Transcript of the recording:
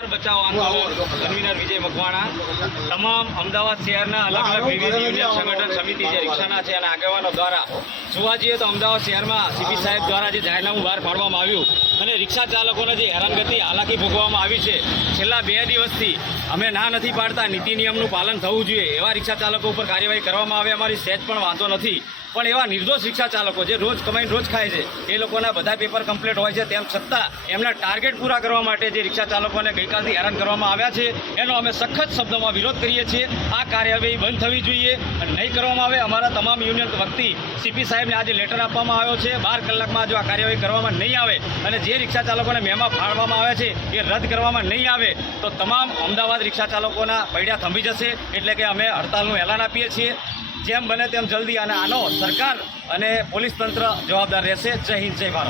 બચાવ આંદોલન કન્વીનર વિજય મકવાણા તમામ અમદાવાદ શહેરના અલગ અલગ વિવિધ યુનિયન સંગઠન સમિતિ જે રિક્ષાના છે અને આગેવાનો દ્વારા જોવા જઈએ તો અમદાવાદ શહેરમાં સીપી સાહેબ દ્વારા જે જાહેરનામું બહાર પાડવામાં આવ્યું અને રિક્ષા ચાલકોને જે હેરાનગતિ હાલાકી ભોગવવામાં આવી છે છેલ્લા 2 દિવસથી અમે ના નથી પાડતા નીતિ નિયમનું પાલન થવું જોઈએ એવા રિક્ષા ચાલકો ઉપર કાર્યવાહી કરવામાં આવે અમારી સહેજ પણ વાંધો નથી પણ એવા નિર્દોષ રિક્ષા ચાલકો જે રોજ કમાઈને રોજ ખાય છે એ લોકોના બધા પેપર કમ્પ્લીટ હોય છે તેમ છતાં એમના ટાર્ગેટ પૂરા કરવા માટે જે રિક્ષા ચાલકોને ગઈકાલથી હેરાન કરવામાં આવ્યા છે એનો અમે સખત શબ્દોમાં વિરોધ કરીએ છીએ આ કાર્યવાહી બંધ થવી જોઈએ અને નહીં કરવામાં આવે અમારા તમામ યુનિયન વતી સીપી સાહેબને આજે લેટર આપવામાં આવ્યો છે 12 કલાકમાં જો આ કાર્યવાહી કરવામાં નહીં આવે અને જે રિક્ષા ચાલકોને મેમાં ફાળવામાં આવે છે એ રદ કરવામાં નહીં આવે તો તમામ અમદાવાદ રિક્ષા ચાલકોના પૈડા થંભી જશે એટલે કે અમે હડતાલનું એલાન આપીએ છીએ જેમ બને તેમ જલ્દી અને આનો સરકાર અને પોલીસ તંત્ર જવાબદાર રહેશે. જય હિન્દ, જય ભારત.